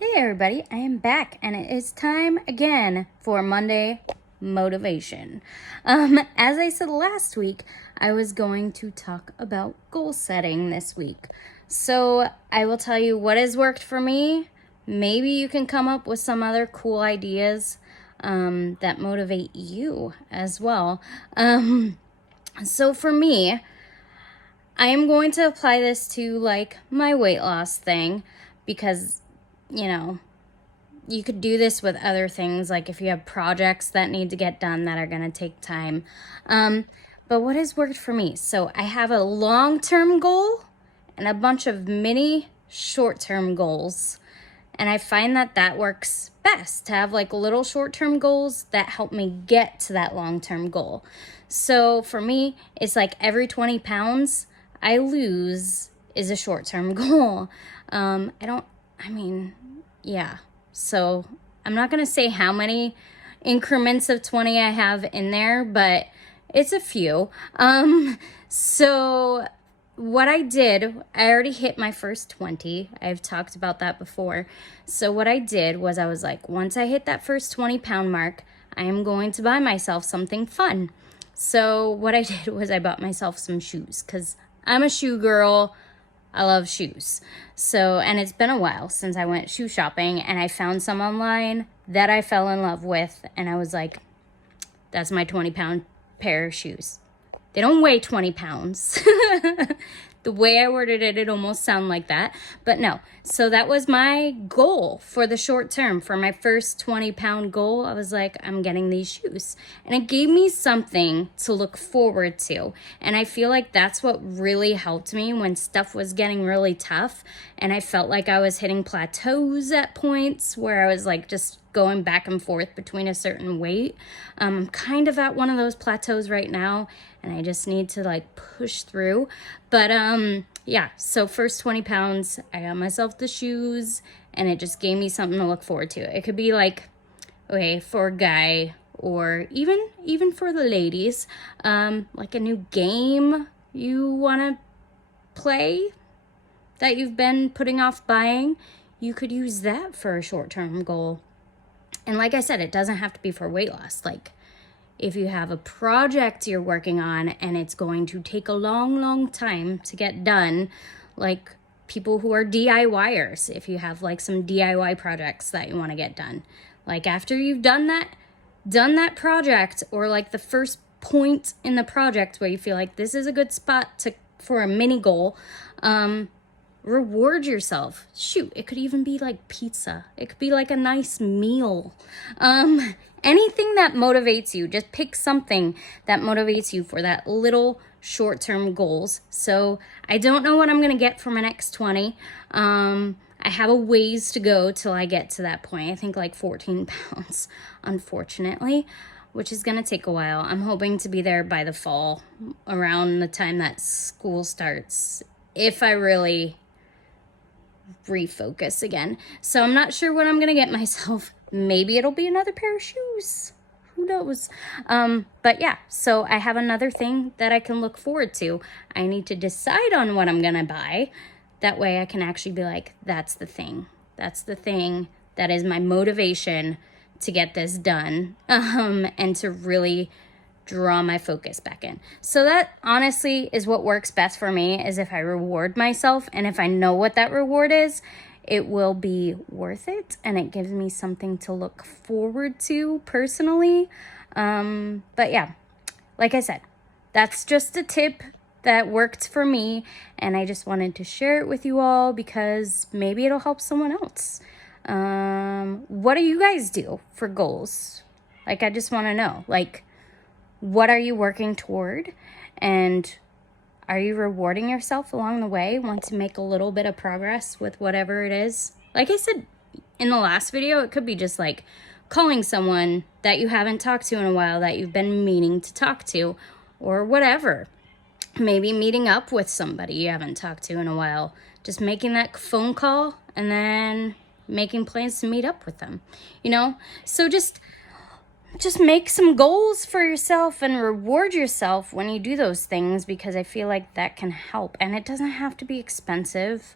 Hey everybody, I am back and it is time again for Monday motivation. As I said last week, I was going to talk about goal setting this week. So I will tell you what has worked for me. Maybe you can come up with some other cool ideas that motivate you as well. So for me, I am going to apply this to like my weight loss thing because, you could do this with other things, like if you have projects that need to get done that are going to take time. But what has worked for me? So I have a long-term goal and a bunch of mini short-term goals. And I find that works best to have like little short-term goals that help me get to that long-term goal. So for me, it's like every 20 pounds I lose is a short-term goal. So I'm not going to say how many increments of 20 I have in there, but it's a few. So what I did, I already hit my first 20. I've talked about that before. So what I did was I was like, once I hit that first 20-pound mark, I am going to buy myself something fun. So what I did was I bought myself some shoes because I'm a shoe girl. I love shoes. And it's been a while since I went shoe shopping and I found some online that I fell in love with. And I was like, that's my 20-pound pair of shoes. They don't weigh 20 pounds. The way I worded it, it almost sounded like that. But no. So that was my goal for the short term. For my first 20-pound goal, I was like, I'm getting these shoes. And it gave me something to look forward to. And I feel like that's what really helped me when stuff was getting really tough. And I felt like I was hitting plateaus at points where I was like just going back and forth between a certain weight. I'm kind of at one of those plateaus right now, and I just need to like push through. But so first 20 pounds, I got myself the shoes, and it just gave me something to look forward to. It could be like, okay, for a guy, or even for the ladies, like a new game you want to play that you've been putting off buying. You could use that for a short-term goal. And like I said, it doesn't have to be for weight loss. Like if you have a project you're working on and it's going to take a long, long time to get done, like people who are DIYers, if you have like some DIY projects that you want to get done, like after you've done that project, or like the first point in the project where you feel like this is a good spot for a mini goal, reward yourself. Shoot, it could even be like pizza. It could be like a nice meal. Anything that motivates you. Just pick something that motivates you for that little short-term goals. So I don't know what I'm going to get for my next 20. I have a ways to go till I get to that point. I think like 14 pounds, unfortunately, which is going to take a while. I'm hoping to be there by the fall, around the time that school starts, if I really refocus again. So I'm not sure what I'm gonna get myself. Maybe it'll be another pair of shoes, who knows. But yeah, so I have another thing that I can look forward to. I need to decide on what I'm gonna buy. That way I can actually be like, that's the thing that is my motivation to get this done, and to really draw my focus back in. So that honestly is what works best for me, is if I reward myself, and if I know what that reward is, it will be worth it, and it gives me something to look forward to personally. But yeah, like I said, that's just a tip that worked for me, and I just wanted to share it with you all because maybe it'll help someone else. What do you guys do for goals? Like, I just want to know, like, what are you working toward? And are you rewarding yourself along the way once you make a little bit of progress with whatever it is? Like I said in the last video, it could be just like calling someone that you haven't talked to in a while that you've been meaning to talk to, or whatever. Maybe meeting up with somebody you haven't talked to in a while. Just making that phone call and then making plans to meet up with them, So just make some goals for yourself and reward yourself when you do those things, because I feel like that can help. And it doesn't have to be expensive.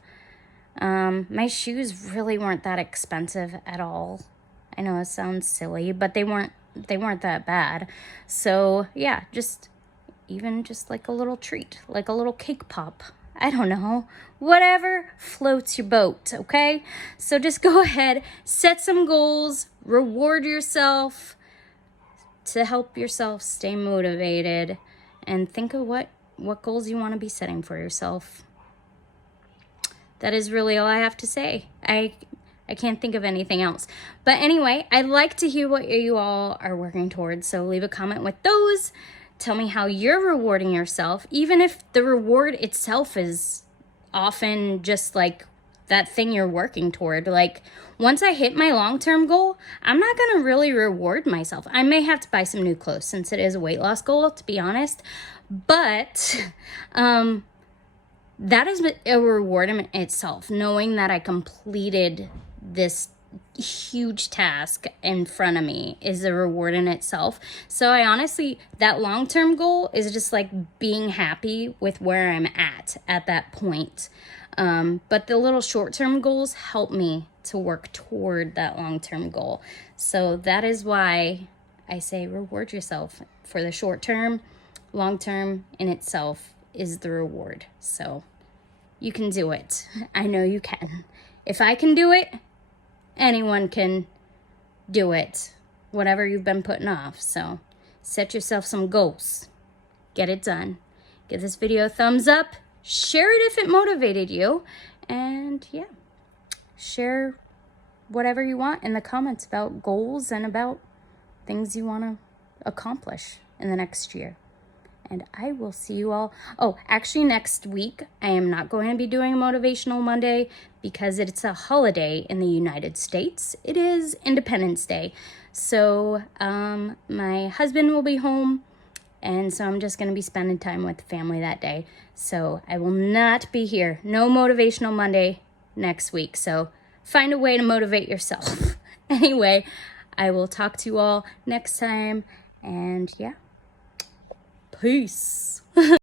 My shoes really weren't that expensive at all. I know it sounds silly, but they weren't that bad. So yeah, just like a little treat, like a little cake pop. I don't know, whatever floats your boat, okay? So just go ahead, set some goals, reward yourself to help yourself stay motivated, and think of what goals you want to be setting for yourself. That is really all I have to say. I can't think of anything else. But anyway, I'd like to hear what you all are working towards, so leave a comment with those. Tell me how you're rewarding yourself, even if the reward itself is often just like that thing you're working toward. Like, once I hit my long-term goal, I'm not going to really reward myself. I may have to buy some new clothes since it is a weight loss goal, to be honest. But that is a reward in itself, knowing that I completed this huge task in front of me is a reward in itself. So I honestly, that long-term goal is just like being happy with where I'm at that point. But the little short-term goals help me to work toward that long-term goal. So that is why I say reward yourself for the short term. Long-term in itself is the reward. So you can do it. I know you can. If I can do it, anyone can do it, whatever you've been putting off. So set yourself some goals. Get it done. Give this video a thumbs up. Share it if it motivated you. And yeah, share whatever you want in the comments about goals and about things you want to accomplish in the next year. And I will see you all. Oh, actually next week, I am not going to be doing a Motivational Monday because it's a holiday in the United States. It is Independence Day. So my husband will be home, and so I'm just going to be spending time with the family that day. So I will not be here. No Motivational Monday next week. So find a way to motivate yourself. Anyway, I will talk to you all next time. And yeah. Peace.